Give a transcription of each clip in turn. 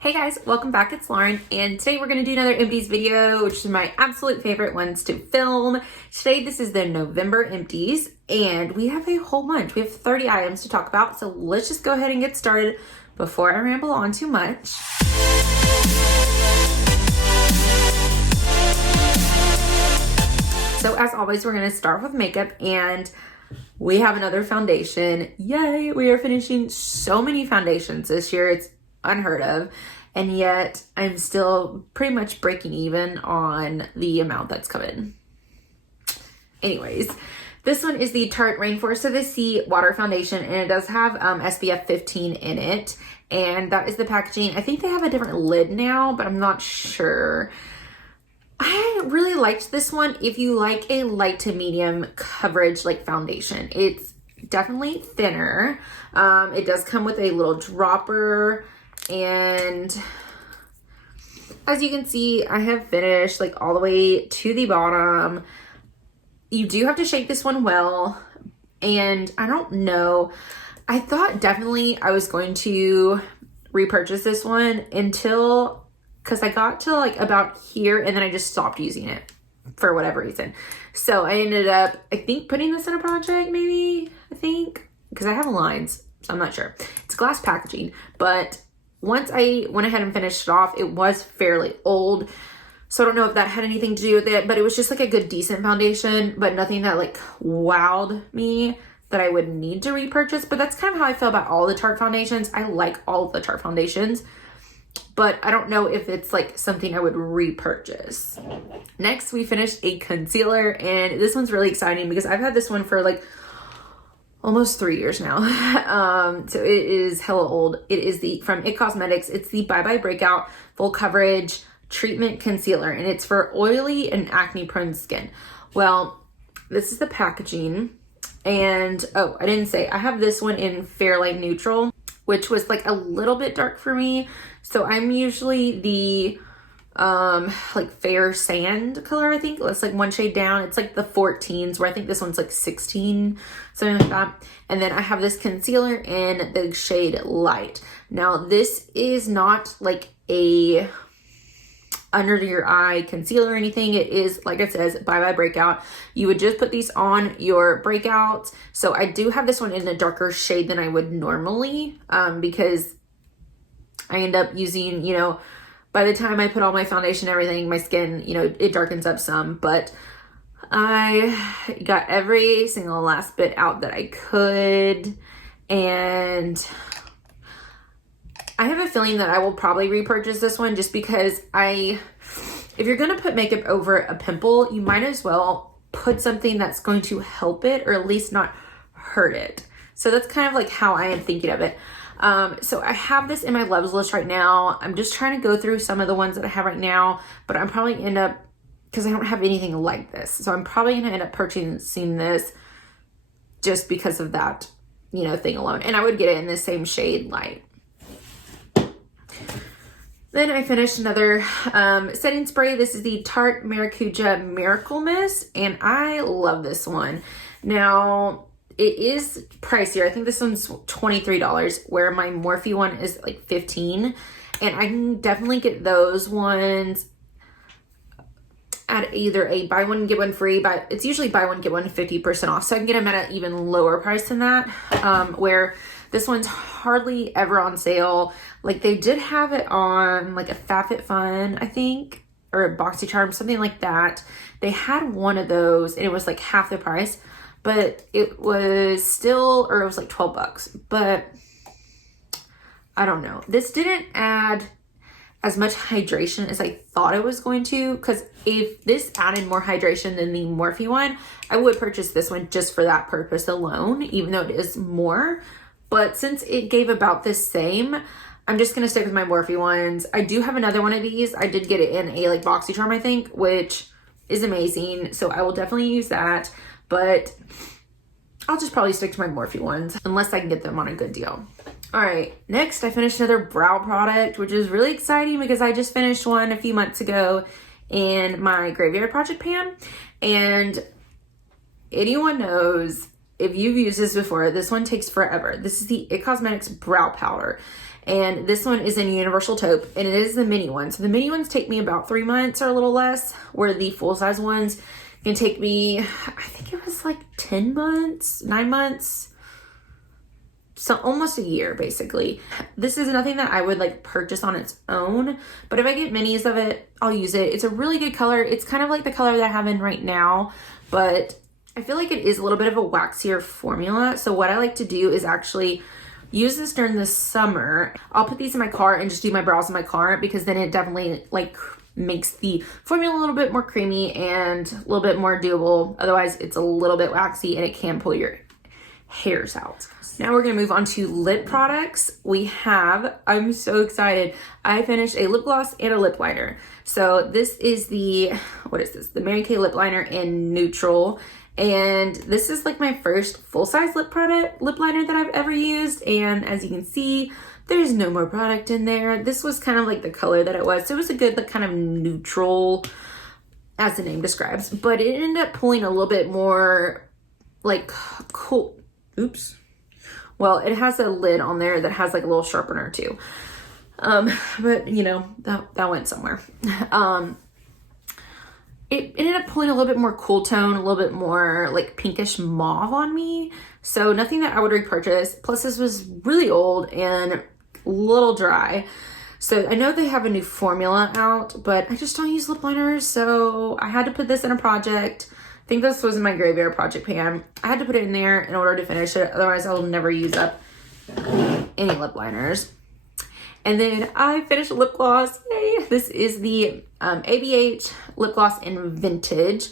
Hey guys, welcome back. It's Lauren, and today we're going to do another Empties video, which is my absolute favorite ones to film. Today, this is the November Empties, and we have a whole bunch. We have 30 items to talk about, so let's just go ahead and get started before I ramble on too much. So as always, we're going to start with makeup, and we have another foundation. Yay! We are finishing so many foundations this year. It's unheard of, and yet I'm still pretty much breaking even on the amount that's coming. Anyways, this one is the Tarte Rainforest of the Sea Water Foundation, and it does have SPF 15 in it, and that is the packaging. I think they have a different lid now, but I'm not sure. I really liked this one if you like a light to medium coverage like foundation. It's definitely thinner. It does come with a little dropper, and as you can see, I have finished like all the way to the bottom. You do have to shake this one well, and I don't know. I thought definitely I was going to repurchase this one because I got to like about here and then I just stopped using it for whatever reason. So I ended up, I think, putting this in a project maybe, because I have lines, so I'm not sure. It's glass packaging, but once I went ahead and finished it off, it was fairly old. So I don't know if that had anything to do with it, but it was just like a good, decent foundation, but nothing that like wowed me that I would need to repurchase. But that's kind of how I feel about all the Tarte foundations. I like all of the Tarte foundations, but I don't know if it's like something I would repurchase. Next, we finished a concealer, and this one's really exciting because I've had this one for like almost 3 years now. So it is hella old. It is from IT Cosmetics. It's the Bye Bye Breakout Full Coverage Treatment Concealer, and it's for oily and acne prone skin. Well, this is the packaging, and oh, I didn't say, I have this one in Fair Light Neutral, which was like a little bit dark for me. So I'm usually the like fair sand color, I think. It's like one shade down. It's like the 14s, where I think this one's like 16, something like that. And then I have this concealer in the shade Light. Now, this is not like a under your eye concealer or anything. It is, like it says, Bye Bye Breakout. You would just put these on your breakouts. So I do have this one in a darker shade than I would normally, because I end up using, by the time I put all my foundation and everything, my skin, it darkens up some, but I got every single last bit out that I could, and I have a feeling that I will probably repurchase this one just because if you're going to put makeup over a pimple, you might as well put something that's going to help it, or at least not hurt it. So that's kind of like how I am thinking of it. So I have this in my loves list right now. I'm just trying to go through some of the ones that I have right now, but I'm probably end up, because I don't have anything like this, so I'm probably going to end up purchasing this just because of that, thing alone. And I would get it in the same shade Light. Then I finished another setting spray. This is the Tarte Maracujá Miracle Mist, and I love this one. Now, it is pricier. I think this one's $23, where my Morphe one is like $15. And I can definitely get those ones at either a buy one, get one free, but it's usually buy one, get one 50% off. So I can get them at an even lower price than that, where this one's hardly ever on sale. Like, they did have it on like a FabFitFun, I think, or a BoxyCharm, something like that. They had one of those, and it was like half the price. But it was still, or it was like 12 bucks, but I don't know. This didn't add as much hydration as I thought it was going to, because if this added more hydration than the Morphe one, I would purchase this one just for that purpose alone, even though it is more. But since it gave about the same, I'm just going to stick with my Morphe ones. I do have another one of these. I did get it in a like BoxyCharm, I think, which is amazing. So I will definitely use that. But I'll just probably stick to my Morphe ones unless I can get them on a good deal. All right, next I finished another brow product, which is really exciting because I just finished one a few months ago in my Graveyard Project pan. And anyone knows, if you've used this before, this one takes forever. This is the IT Cosmetics Brow Powder. And this one is in Universal Taupe, and it is the mini one. So the mini ones take me about 3 months or a little less, where the full-size ones can take me, I think it was like 10 months, 9 months. So almost a year, basically. This is nothing that I would like purchase on its own, but if I get minis of it, I'll use it. It's a really good color. It's kind of like the color that I have in right now, but I feel like it is a little bit of a waxier formula. So what I like to do is actually use this during the summer. I'll put these in my car and just do my brows in my car, because then it definitely like makes the formula a little bit more creamy and a little bit more doable. Otherwise, it's a little bit waxy and it can pull your hairs out. Now we're gonna move on to lip products. We have, I'm so excited, I finished a lip gloss and a lip liner. So this is the, what is this? The Mary Kay lip liner in neutral. And this is like my first full-size lip liner that I've ever used. And as you can see, there's no more product in there. This was kind of like the color that it was. So it was a good, like kind of neutral, as the name describes, but it ended up pulling a little bit more like cool. Oops. Well, it has a lid on there that has like a little sharpener too. But you know, that went somewhere. It ended up pulling a little bit more cool tone, a little bit more like pinkish mauve on me. So nothing that I would repurchase. Plus this was really old and a little dry. So I know they have a new formula out, but I just don't use lip liners. So I had to put this in a project. I think this was in my graveyard project pan. I had to put it in there in order to finish it. Otherwise I'll never use up any lip liners. And then I finished a lip gloss. Yay. This is the ABH Lip Gloss in Vintage.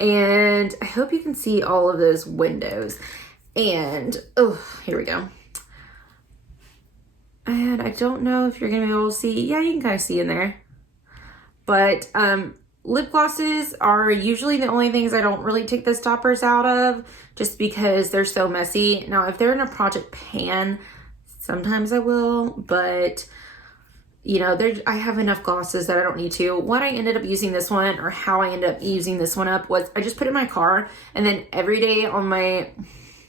And I hope you can see all of those windows. And, oh, here we go. And I don't know if you're going to be able to see. Yeah, you can kind of see in there. But lip glosses are usually the only things I don't really take the stoppers out of, just because they're so messy. Now, if they're in a project pan, sometimes I will, but you know, I have enough glosses that I don't need to. What I ended up using this one, or how I ended up using this one up, was I just put it in my car, and then every day on my,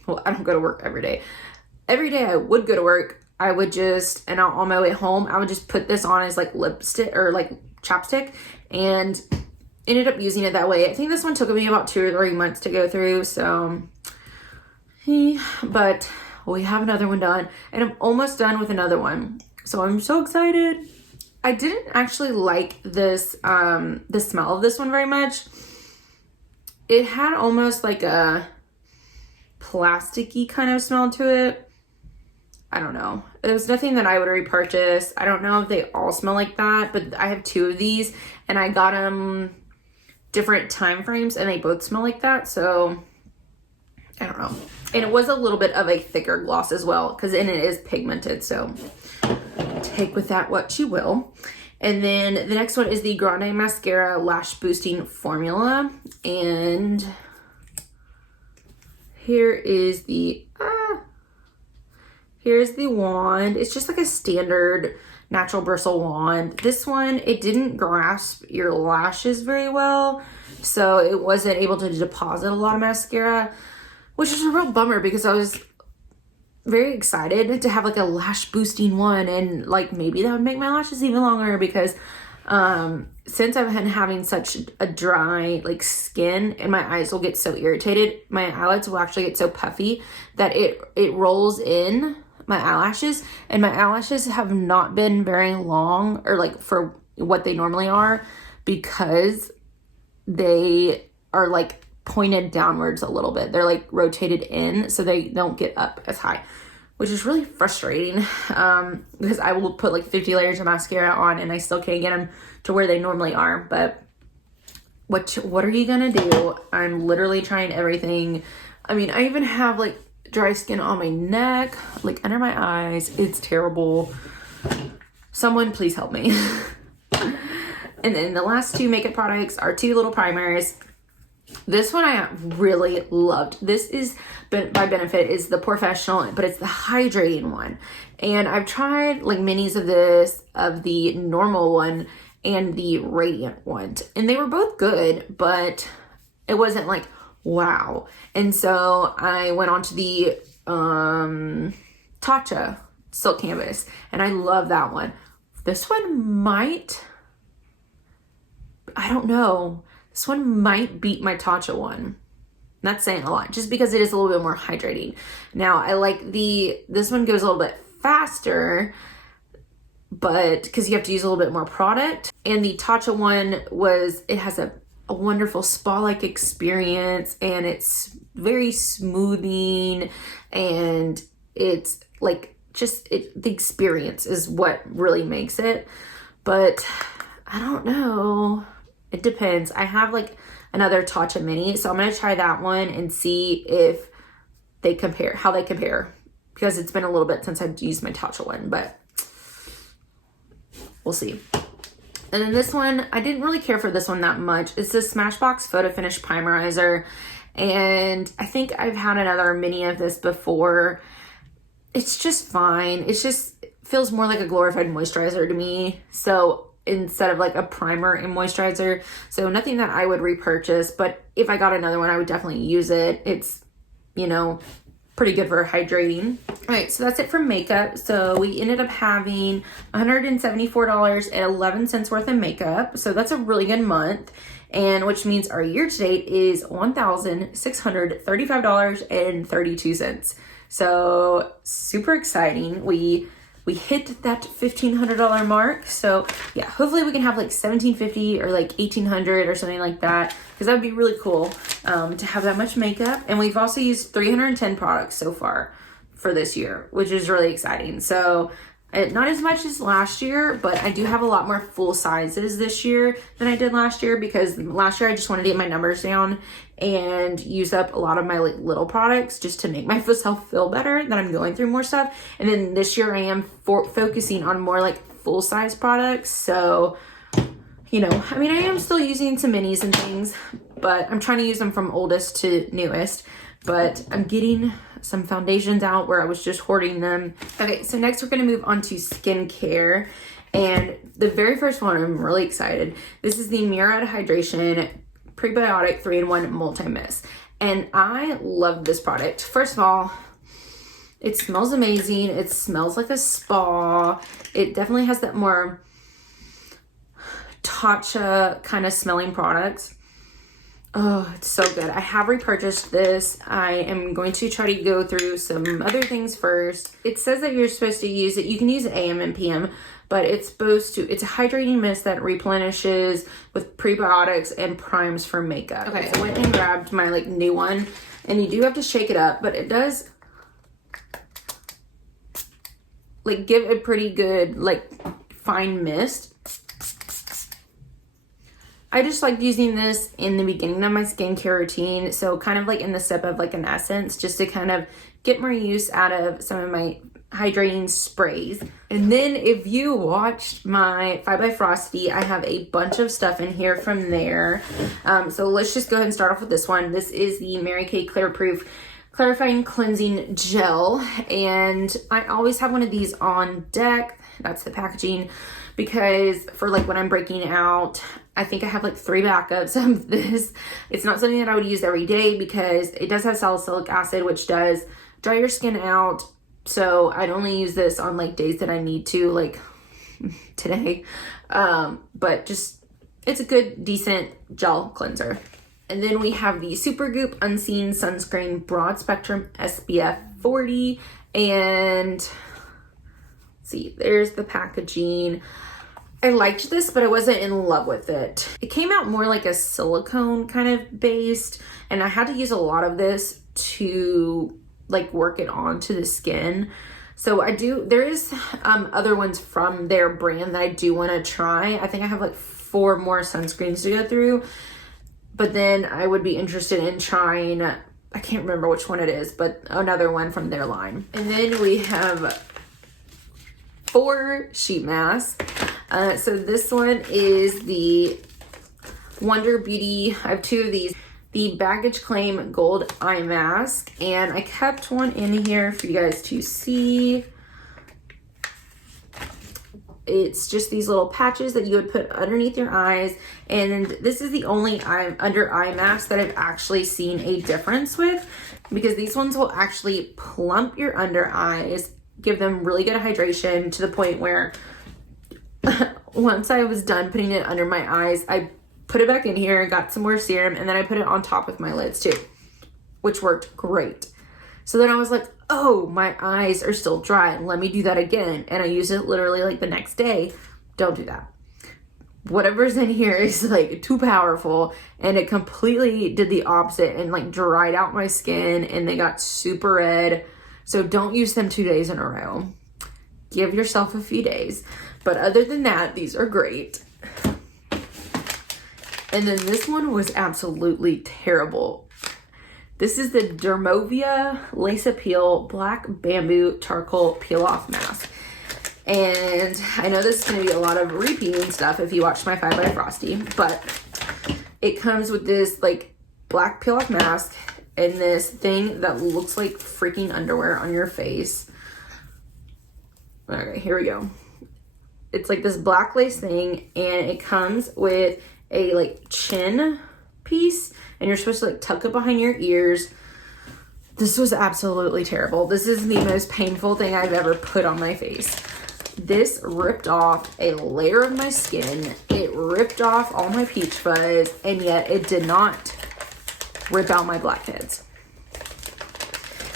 well, I don't go to work every day. Every day I would go to work, I would just, and on my way home, I would just put this on as like lipstick or like chapstick, and ended up using it that way. I think this one took me about 2 or 3 months to go through, so, but we have another one done, and I'm almost done with another one. So I'm so excited. I didn't actually like this, the smell of this one very much. It had almost like a plasticky kind of smell to it. I don't know. It was nothing that I would repurchase. I don't know if they all smell like that, but I have 2 of these, and I got them different time frames, and they both smell like that. So I don't know. And it was a little bit of a thicker gloss as well, because it is pigmented. So take with that what you will. And then the next one is the Grande Mascara Lash Boosting Formula. And here is the, here's the wand. It's just like a standard natural bristle wand. This one, it didn't grasp your lashes very well, so it wasn't able to deposit a lot of mascara, which is a real bummer, because I was very excited to have like a lash boosting one, and like maybe that would make my lashes even longer, because since I've been having such a dry like skin, and my eyes will get so irritated, my eyelids will actually get so puffy that it rolls in my eyelashes, and my eyelashes have not been very long, or like for what they normally are, because they are like pointed downwards a little bit. They're like rotated in, so they don't get up as high, which is really frustrating, because I will put like 50 layers of mascara on and I still can't get them to where they normally are. But what are you gonna do? I'm literally trying everything. I mean, I even have like dry skin on my neck, like under my eyes. It's terrible. Someone please help me. And then the last 2 makeup products are 2 little primers. This one I really loved. This is, by Benefit, is the Porefessional, but it's the hydrating one. And I've tried like minis of this, of the normal one and the radiant one, and they were both good, but it wasn't like wow. And so I went on to the Tacha Silk Canvas, and I love that one. This one might, I don't know, this one might beat my Tacha one. That's saying a lot, just because it is a little bit more hydrating. Now, I like this one goes a little bit faster, but because you have to use a little bit more product. And the Tacha one it has a wonderful spa-like experience, and it's very smoothing, and it's like the experience is what really makes it. But I don't know, it depends. I have like another Tacha mini, so I'm gonna try that one and see if they compare, how they compare, because it's been a little bit since I've used my Tacha one, but we'll see. And then this one, I didn't really care for this one that much. It's the Smashbox Photofinish Primerizer, and I think I've had another mini of this before. It's just fine. It feels more like a glorified moisturizer to me. So instead of like a primer and moisturizer. So nothing that I would repurchase, but if I got another one, I would definitely use it. It's, you know, pretty good for hydrating. All right, so that's it for makeup. So we ended up having $174.11 worth of makeup. So that's a really good month. And which means our year to date is $1,635.32. So super exciting. We hit that $1,500 mark. So yeah, hopefully we can have like $1,750 or like $1,800 or something like that, because that would be really cool to have that much makeup. And we've also used 310 products so far for this year, which is really exciting. So not as much as last year, but I do have a lot more full sizes this year than I did last year, because last year I just wanted to get my numbers down and use up a lot of my like little products just to make myself feel better that I'm going through more stuff. And then this year I am focusing on more like full size products. So, you know, I mean, I am still using some minis and things, but I'm trying to use them from oldest to newest. But I'm getting some foundations out where I was just hoarding them. Okay, so next we're gonna move on to skincare. And the very first one, I'm really excited. This is the Murad Hydration Prebiotic 3-in-1 Multimist. And I love this product. First of all, it smells amazing. It smells like a spa. It definitely has that more Tacha kind of smelling products. Oh, it's so good. I have repurchased this. I am going to try to go through some other things first. It says that you're supposed to use it. You can use it AM and PM, but it's a hydrating mist that replenishes with prebiotics and primes for makeup. Okay, so I went and grabbed my like new one, and you do have to shake it up, but it does like give a pretty good like fine mist. I just like using this in the beginning of my skincare routine. So kind of like in the step of like an essence, just to kind of get more use out of some of my hydrating sprays. And then if you watched my 5 by Frosty, I have a bunch of stuff in here from there. So let's just go ahead and start off with this one. This is the Mary Kay Clearproof Clarifying Cleansing Gel. And I always have one of these on deck. That's the packaging. Because for like when I'm breaking out, I think I have like 3 backups of this. It's not something that I would use every day because it does have salicylic acid, which does dry your skin out. So I'd only use this on like days that I need to, like today. But just, it's a good, decent gel cleanser. And then we have the Supergoop Unseen Sunscreen Broad Spectrum SPF 40. And see, there's the packaging. I liked this, but I wasn't in love with it. It came out more like a silicone kind of based, and I had to use a lot of this to like work it onto the skin. So there is other ones from their brand that I do want to try. I think I have like 4 more sunscreens to go through, but then I would be interested in trying, I can't remember which one it is, but another one from their line. And then we have 4 sheet masks. So this one is the Wonder Beauty. I have 2 of these. The Baggage Claim Gold Eye Mask. And I kept one in here for you guys to see. It's just these little patches that you would put underneath your eyes. And this is the only under eye mask that I've actually seen a difference with. Because these ones will actually plump your under eyes, give them really good hydration to the point where once I was done putting it under my eyes, I put it back in here, got some more serum, and then I put it on top of my lids too, which worked great. So then I was like, oh, my eyes are still dry. Let me do that again. And I used it literally like the next day. Don't do that. Whatever's in here is like too powerful, and it completely did the opposite and like dried out my skin and they got super red. So don't use them 2 days in a row. Give yourself a few days. But other than that, these are great. And then this one was absolutely terrible. This is the Dermovia Lace Appeal Black Bamboo Charcoal Peel Off Mask. And I know this is going to be a lot of repeating stuff if you watched my 5 by Frosty, but it comes with this like black peel off mask and this thing that looks like freaking underwear on your face. Okay, here we go. It's like this black lace thing, and it comes with a like chin piece, and you're supposed to like tuck it behind your ears. This was absolutely terrible. This is the most painful thing I've ever put on my face. This ripped off a layer of my skin. It ripped off all my peach fuzz, and yet it did not rip out my blackheads.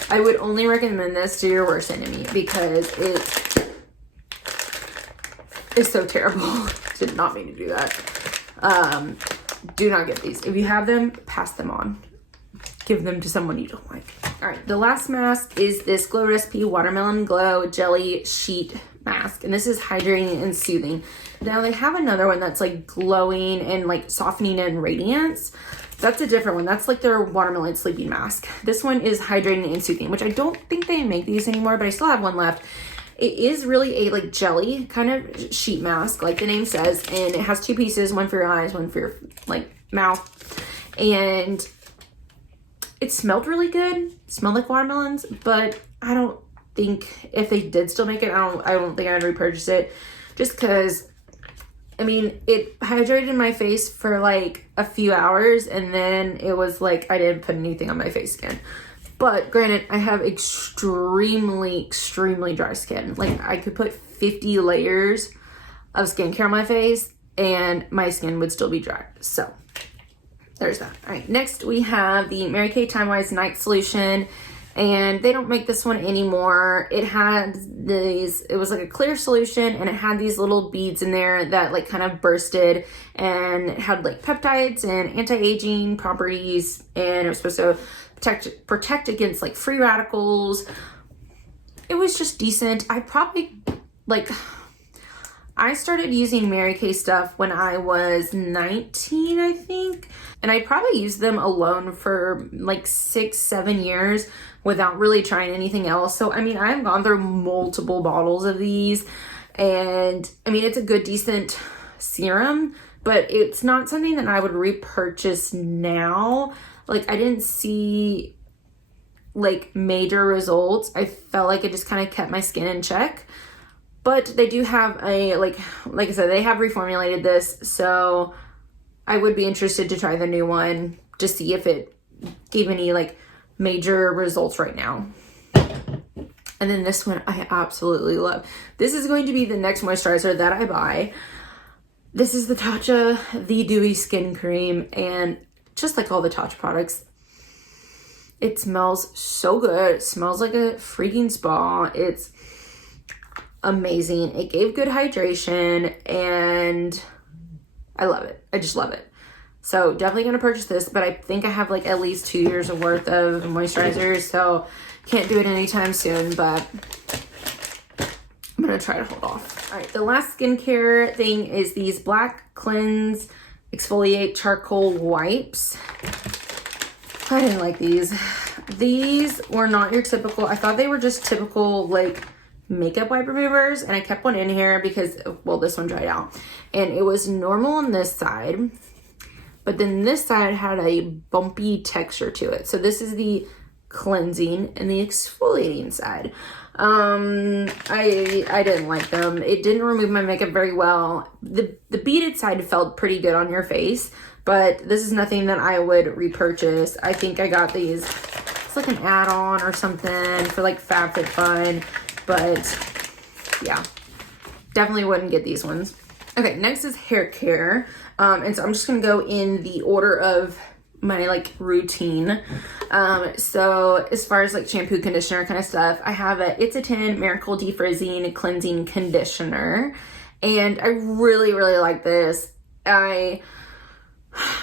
I would only recommend this to your worst enemy because it is so terrible. Did not mean to do that. Do not get these. If you have them, pass them on. Give them to someone you don't like. All right, the last mask is this Glow Recipe Watermelon Glow Jelly Sheet Mask, and this is hydrating and soothing. Now they have another one that's like glowing and like softening and radiance. That's a different one. That's like their watermelon sleeping mask. This one is hydrating and soothing, which I don't think they make these anymore, but I still have one left. It is really a like jelly kind of sheet mask, like the name says, and it has 2 pieces, one for your eyes, one for your like mouth. And it smelled really good. It smelled like watermelons, but I don't think if they did still make it, I don't think I'd repurchase it, just because I mean it hydrated my face for like a few hours, and then it was like I didn't put anything on my face again. But granted, I have extremely dry skin. Like I could put 50 layers of skincare on my face and my skin would still be dry. So there's that. All right, next we have the Mary Kay Timewise Night Solution, and they don't make this one anymore. It had these, it was like a clear solution, and it had these little beads in there that like kind of bursted, and it had like peptides and anti-aging properties, and it was supposed to protect against like free radicals. It was just decent. I started using Mary Kay stuff when I was 19, I think. And I probably used them alone for like 6-7 years without really trying anything else. So, I mean, I've gone through multiple bottles of these. And, I mean, it's a good, decent serum. But it's not something that I would repurchase now. Like, I didn't see like major results. I felt like it just kind of kept my skin in check. But they do have a, like I said, they have reformulated this. So I would be interested to try the new one to see if it gave any like major results right now. And then this one I absolutely love. This is going to be the next moisturizer that I buy. This is the Tacha The Dewy Skin Cream. And just like all the Tacha products, it smells so good. It smells like a freaking spa. It's amazing. It gave good hydration, and I love it. I just love it. So definitely gonna purchase this, but I think I have like at least 2 years of worth of moisturizers, so can't do it anytime soon, but I'm gonna try to hold off. All right, the last skincare thing is these Blaq Cleanse Exfoliate Charcoal Wipes. I didn't like these. These were not your typical, I thought they were just typical like makeup wipe removers, and I kept one in here because, well, this one dried out, and it was normal on this side, but then this side had a bumpy texture to it. So this is the cleansing and the exfoliating side. I didn't like them. It didn't remove my makeup very well. The beaded side felt pretty good on your face, but this is nothing that I would repurchase. I think I got these, it's like an add-on or something for like FabFitFun. but yeah, definitely wouldn't get these ones. Okay, next is hair care. And so I'm just gonna go in the order of my like routine. So as far as like shampoo, conditioner kind of stuff, I have It's a 10 Miracle Defrizzing Cleansing Conditioner. And I really, really like this. I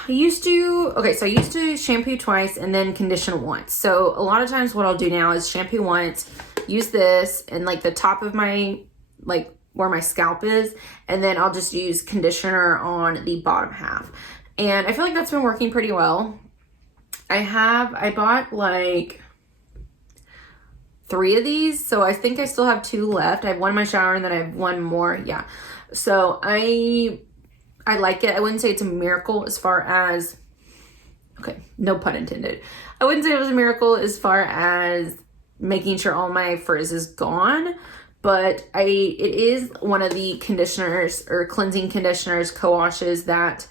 used to shampoo twice and then condition once. So a lot of times what I'll do now is shampoo once, use this and like the top of my, like where my scalp is, and then I'll just use conditioner on the bottom half. And I feel like that's been working pretty well. I bought like 3 of these, so I think I still have 2 left. I have one in my shower and then I have 1 more. Yeah. So I like it. I wouldn't say it's a miracle as far as, okay, no pun intended. I wouldn't say it was a miracle as far as making sure all my frizz is gone, but it is one of the conditioners or cleansing conditioners, co-washes that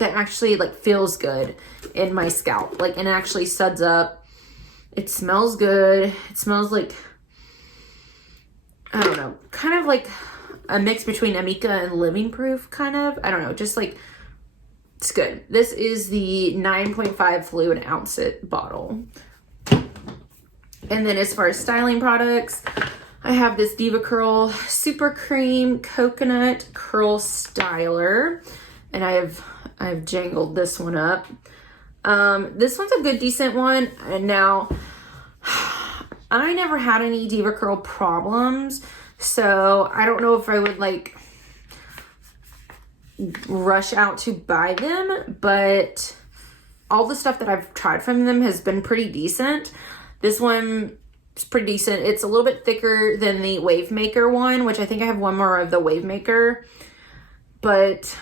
actually like feels good in my scalp. Like, and it actually suds up. It smells good. It smells like, I don't know, kind of like a mix between Amika and Living Proof, kind of. I don't know, just like, it's good. This is the 9.5 fluid ounce bottle. And then as far as styling products, I have this Diva Curl Super Cream Coconut Curl Styler. And I've jangled this one up. This one's a good, decent one. And now, I never had any Diva Curl problems, so I don't know if I would like rush out to buy them, but all the stuff that I've tried from them has been pretty decent. This one is pretty decent. It's a little bit thicker than the Wave Maker one, which I think I have one more of the Wave Maker, but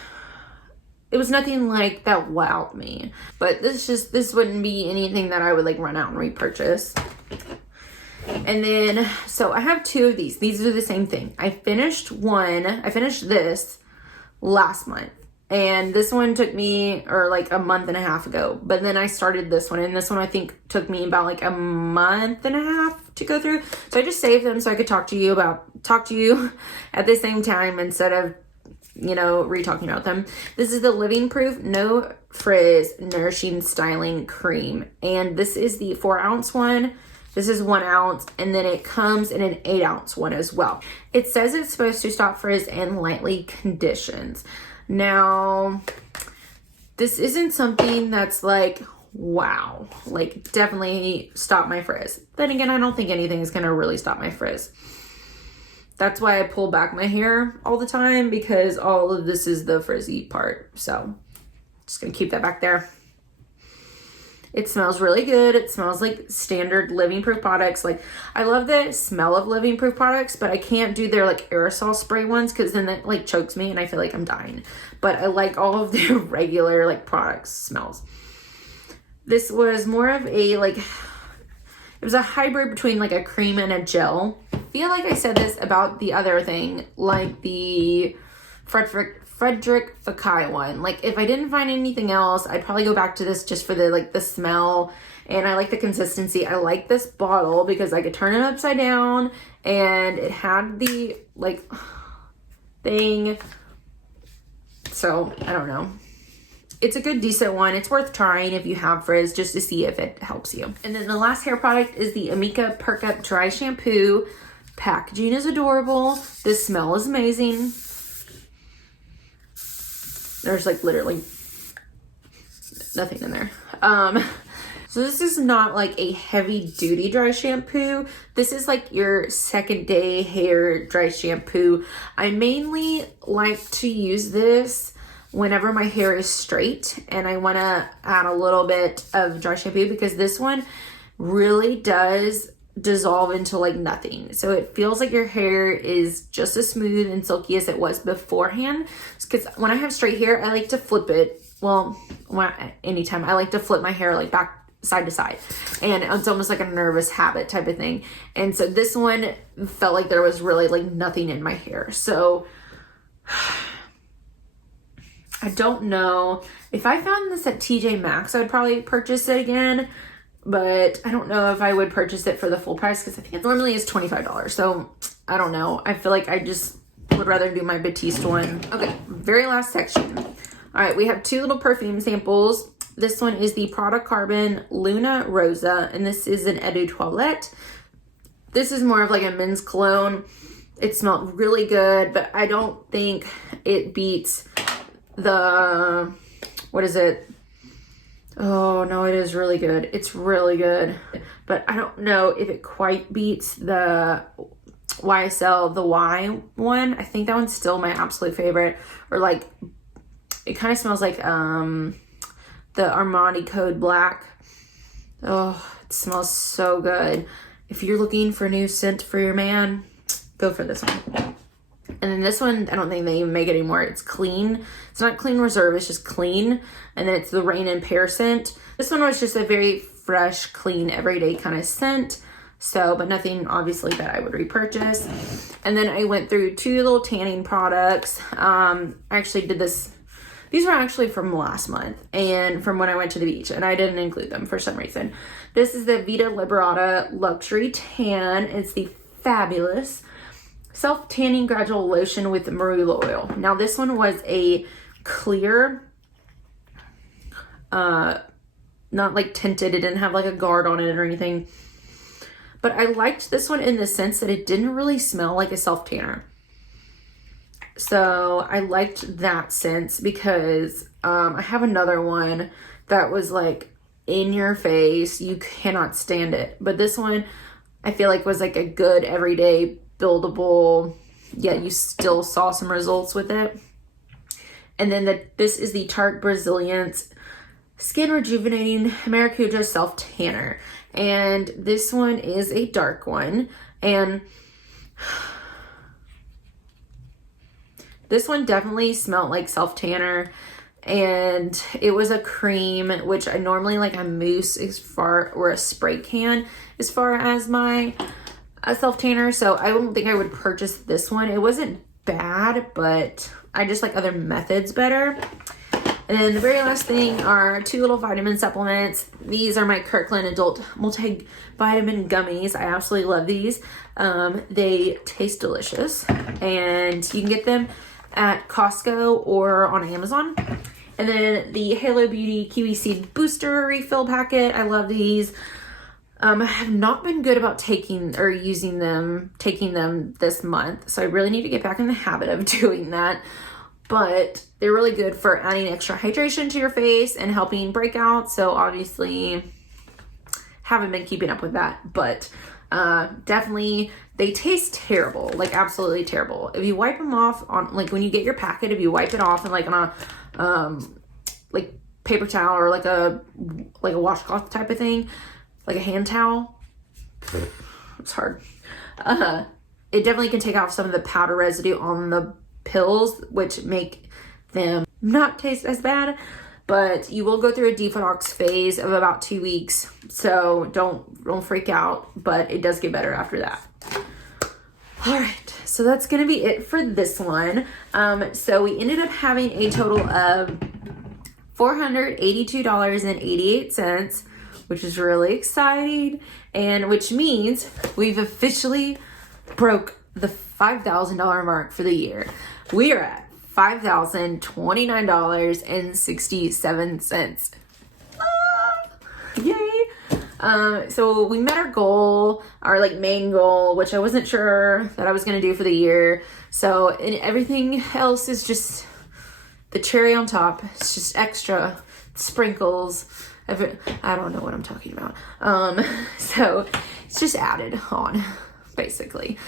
it was nothing like that wowed me. But this wouldn't be anything that I would like run out and repurchase. And then, so I have 2 of these. These are the same thing. I finished this last month. And this one took me, or like a month and a half ago. But then I started this one. And this one I think took me about like a month and a half to go through. So I just saved them so I could talk to you at the same time instead of, you know, re-talking about them. This is the Living Proof No Frizz Nourishing Styling Cream. And this is the 4 ounce one. This is 1 ounce, and then it comes in an 8 ounce one as well. It says it's supposed to stop frizz and lightly conditions. Now, this isn't something that's like, wow, like definitely stop my frizz. Then again, I don't think anything is gonna really stop my frizz. That's why I pull back my hair all the time, because all of this is the frizzy part. So, just gonna keep that back there. It smells really good. It smells like standard Living Proof products. Like, I love the smell of Living Proof products, but I can't do their like aerosol spray ones because then it like chokes me and I feel like I'm dying. But I like all of their regular like products smells. This was more of a like, it was a hybrid between like a cream and a gel. I feel like I said this about the other thing, like the Frederick Fekkai one. Like, if I didn't find anything else, I'd probably go back to this just for the like the smell, and I like the consistency. I like this bottle because I could turn it upside down and it had the like thing. So I don't know, it's a good decent one. It's worth trying if you have frizz, just to see if it helps you. And then the last hair product is the Amika Perk Up Dry Shampoo. Packaging is adorable. This smell is amazing. There's like literally nothing in there. So this is not like a heavy duty dry shampoo. This is like your second day hair dry shampoo. I mainly like to use this whenever my hair is straight and I want to add a little bit of dry shampoo, because this one really does dissolve into like nothing. So it feels like your hair is just as smooth and silky as it was beforehand. Because when I have straight hair, I like to flip it. Well, anytime I like to flip my hair like back side to side, and it's almost like a nervous habit type of thing. And so this one felt like there was really like nothing in my hair. So I don't know if I found this at TJ Maxx, I'd probably purchase it again. but I don't know if I would purchase it for the full price because I think it normally is $25. So I don't know. I feel like I just would rather do my Batiste one. Okay, very last section. All right, we have two little perfume samples. This one is the Prada Carbon Luna Rosa, and this is an Eau de Toilette. This is more of like a men's cologne. It smelled really good, but I don't think it beats the, what is it? Oh no, it is really good. It's really good, but I don't know if it quite beats the YSL, the Y one. I think that one's still my absolute favorite. Or like, it kind of smells like the Armani Code Blaq. Oh, it smells so good. If you're looking for a new scent for your man, go for this one. And then this one, I don't think they even make it anymore. It's clean. It's not Clean Reserve, it's just clean. And then it's the Rain and Pear scent. This one was just a very fresh, clean, everyday kind of scent. So, but nothing obviously that I would repurchase. And then I went through two little tanning products. I actually did this. These were actually from last month and from when I went to the beach, and I didn't include them for some reason. This is the Vita Liberata Luxury Tan. It's the fabulous self-tanning gradual lotion with marula oil. Now this one was a clear, not like tinted. It didn't have like a guard on it or anything. But I liked this one in the sense that it didn't really smell like a self-tanner. So I liked that sense because I have another one that was like in your face. You cannot stand it. But this one I feel like was like a good everyday buildable, yet you still saw some results with it. And then this is the Tarte Brazilians Skin Rejuvenating Maracujá Self Tanner. And this one is a dark one. And this one definitely smelled like self tanner. And it was a cream, which I normally like a mousse or a spray can as far as my self tanner. So I don't think I would purchase this one. It wasn't bad, but I just like other methods better. And then the very last thing are two little vitamin supplements. These are my Kirkland Adult Multivitamin Gummies. I absolutely love these. They taste delicious, and you can get them at Costco or on Amazon. And then the Halo Beauty Kiwi Seed Booster Refill Packet. I love these. I have not been good about taking them this month, so I really need to get back in the habit of doing that. But they're really good for adding extra hydration to your face and helping breakout. So obviously haven't been keeping up with that, but definitely they taste terrible, like absolutely terrible. If you wipe them off on, like when you get your packet, if you wipe it off and like on a like paper towel or like a washcloth type of thing, like a hand towel, it's hard. It definitely can take off some of the powder residue on the pills, which make them not taste as bad, but you will go through a detox phase of about 2 weeks, so don't freak out, but it does get better after that. All right, so that's gonna be it for this one. So we ended up having a total of $482.88, which is really exciting, and which means we've officially broke the $5,000 mark for the year. We are at $5,029.67. Yay! So we met our goal, our like main goal, which I wasn't sure that I was gonna do for the year. So, and everything else is just the cherry on top. It's just extra sprinkles. I don't know what I'm talking about. So it's just added on, basically.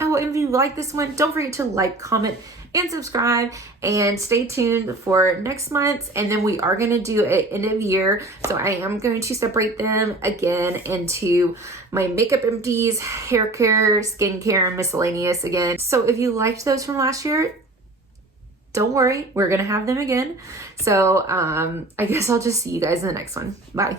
Oh, if you like this one, don't forget to like, comment, and subscribe, and stay tuned for next month's. And then we are going to do an end of year, so I am going to separate them again into my makeup empties, hair care, skincare, and miscellaneous again. So if you liked those from last year, don't worry, we're going to have them again. So I guess I'll just see you guys in the next one. Bye.